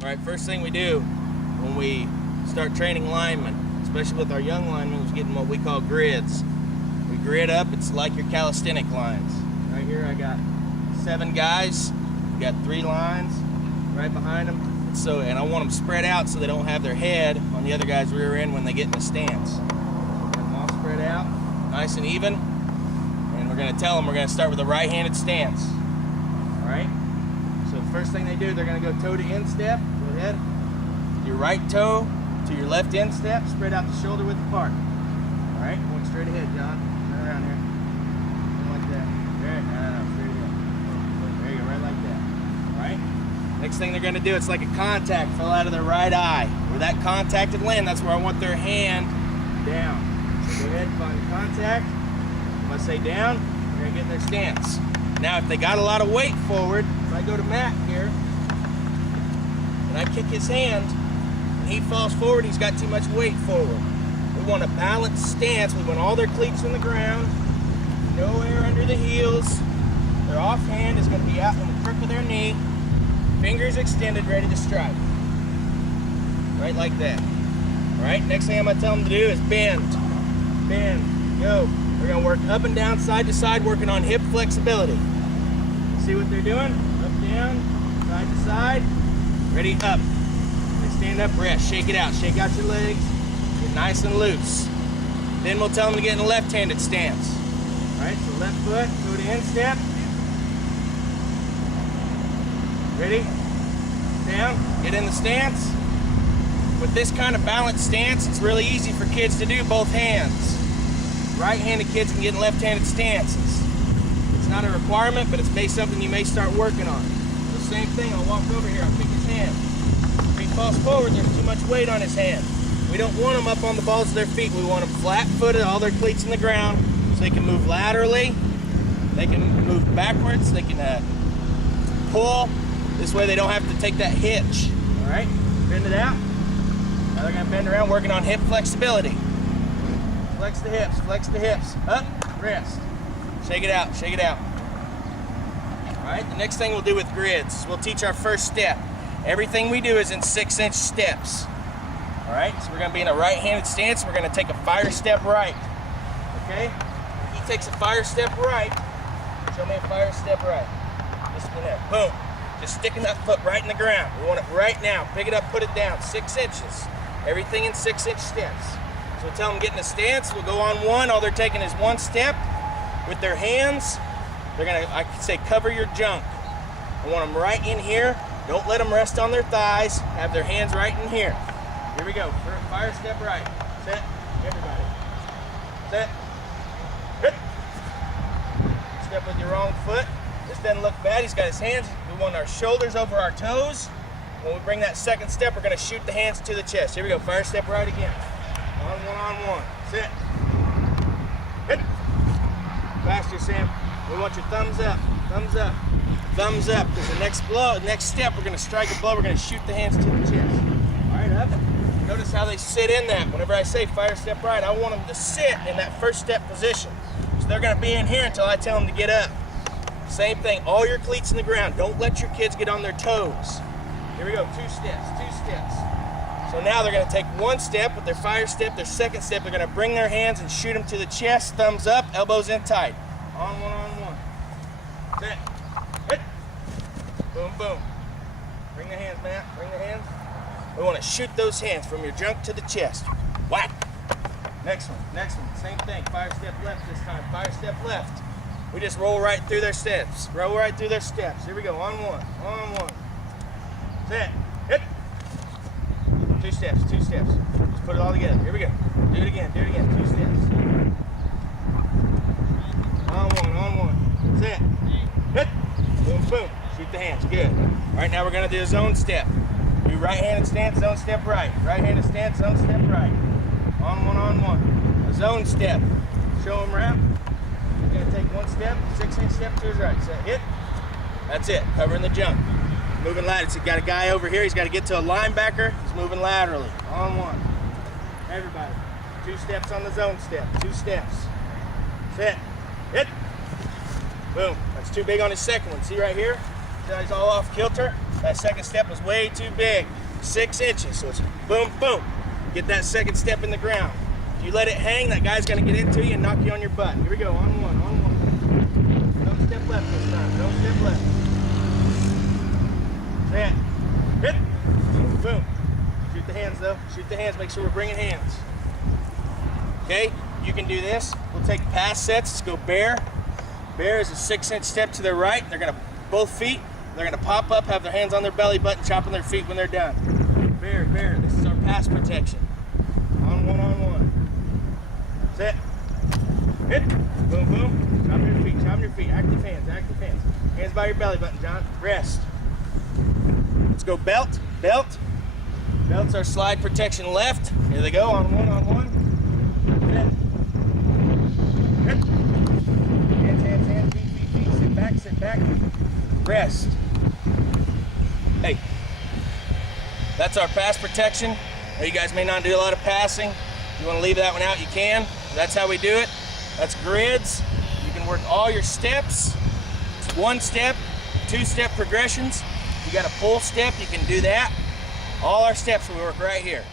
Alright, first thing we do when we start training linemen, especially with our young linemen, is getting what we call grids. We grid up, it's like your calisthenic lines. Right here I got 7 guys, we got 3 lines right behind them. And I want them spread out so they don't have their head on the other guy's rear end when they get in the stance. Get them all spread out, nice and even. And we're going to tell them we're going to start with a right-handed stance. Alright? So the first thing they do, they're going to go toe to instep. Go ahead. Your right toe to your left instep. Spread out the shoulder width apart. Alright? Going straight ahead, John. Turn around here. Something like that. There. No. Straight ahead. There you go. Right like that. Alright? Next thing they're going to do, it's like a contact fell out of their right eye. Where that contact would land, that's where I want their hand down. So go ahead and find the contact. If I say down, they're going to get in their stance. Now, if they got a lot of weight forward, if I go to Matt here, and I kick his hand, and he falls forward, he's got too much weight forward. We want a balanced stance. We want all their cleats on the ground, no air under the heels. Their offhand is going to be out in the crook of their knee. Fingers extended, ready to strike. Right like that. Alright, next thing I'm going to tell them to do is bend. Bend. Go. We're going to work up and down, side to side, working on hip flexibility. See what they're doing? Up, down, side to side. Ready, up. They stand up, rest. Shake it out. Shake out your legs. Get nice and loose. Then we'll tell them to get in a left-handed stance. Alright, so left foot, go to instep. Ready? Down, get in the stance. With this kind of balanced stance, it's really easy for kids to do both hands. Right-handed kids can get in left-handed stances. It's not a requirement, but it's something you may start working on. The same thing, I'll walk over here, I'll pick his hand. If he falls forward, there's too much weight on his hand. We don't want them up on the balls of their feet. We want them flat-footed, all their cleats in the ground, so they can move laterally, they can move backwards, they can pull. This way they don't have to take that hitch. All right, bend it out. Now they're gonna bend around, working on hip flexibility. Flex the hips, flex the hips. Up, rest. Shake it out, shake it out. All right, the next thing we'll do with grids is we'll teach our first step. Everything we do is in 6-inch steps. All right, so we're gonna be in a right-handed stance. We're gonna take a fire step right. Okay, he takes a fire step right. Show me a fire step right. Just in there, boom. Just sticking that foot right in the ground. We want it right now. Pick it up, put it down. 6 inches. Everything in 6-inch steps. So we'll tell them get in a stance. We'll go on one. All they're taking is one step with their hands. They're going to, I could say, cover your junk. I want them right in here. Don't let them rest on their thighs. Have their hands right in here. Here we go. Fire step right. Set. Everybody. Set. Hit. Step with your wrong foot. This doesn't look bad. He's got his hands. We want our shoulders over our toes. When we bring that second step, we're going to shoot the hands to the chest. Here we go. Fire step right again. On one. Sit. Hit. Faster, Sam. We want your thumbs up. Thumbs up. Thumbs up. Because the next step, we're going to strike a blow. We're going to shoot the hands to the chest. All right, up. Notice how they sit in that. Whenever I say fire step right, I want them to sit in that first step position. So they're going to be in here until I tell them to get up. Same thing, all your cleats in the ground. Don't let your kids get on their toes. Here we go, 2 steps, 2 steps. So now they're gonna take 1 step with their fire step, their second step, they're gonna bring their hands and shoot them to the chest, thumbs up, elbows in tight. On one. Set. Hit. Boom, boom. Bring the hands, Matt, bring the hands. We wanna shoot those hands from your junk to the chest. Whack. Next one, same thing. Fire step left this time, fire step left. We just roll right through their steps. Roll right through their steps. Here we go. On one. Set. Hit. 2 steps. Just put it all together. Here we go. Do it again. 2 steps. On one. Set. Hit. Boom, boom. Shoot the hands. Good. All right, now we're going to do a zone step. Do right-handed stance, zone step right. Right-handed stance, zone step right. On one. A zone step. Show them wrap. You're going to take 1 step, 6-inch step to his right. Set, hit. That's it. Covering the jump. Moving laterally. So you got a guy over here. He's got to get to a linebacker. He's moving laterally. On one. Everybody. 2 steps on the zone step. 2 steps. Set. Hit. Boom. That's too big on his second one. See right here? See how he's all off kilter? That second step was way too big. 6 inches, so it's boom, boom. Get that second step in the ground. If you let it hang, that guy's gonna get into you and knock you on your butt. Here we go, on one. Don't step left this time, don't step left. That's it. Hit. Boom. Shoot the hands though, shoot the hands, make sure we're bringing hands. Okay, you can do this. We'll take pass sets, let's go bear. Bear is a 6-inch step to their right. They're gonna, both feet, they're gonna pop up, have their hands on their belly button, chopping their feet when they're done. Bear, this is our pass protection. On one. Set. Hit. Boom, boom. Chopping your feet. Active hands. Hands by your belly button, John. Rest. Let's go belt. Belt's our slide protection left. Here they go, on one. Set. Hit. Hands, feet. Sit back. Rest. Hey. That's our pass protection. Now, you guys may not do a lot of passing. If you want to leave that one out, you can. That's how we do it. That's grids. You can work all your steps. It's 1-step, 2-step progressions. If you got a pull step, you can do that. All our steps we work right here.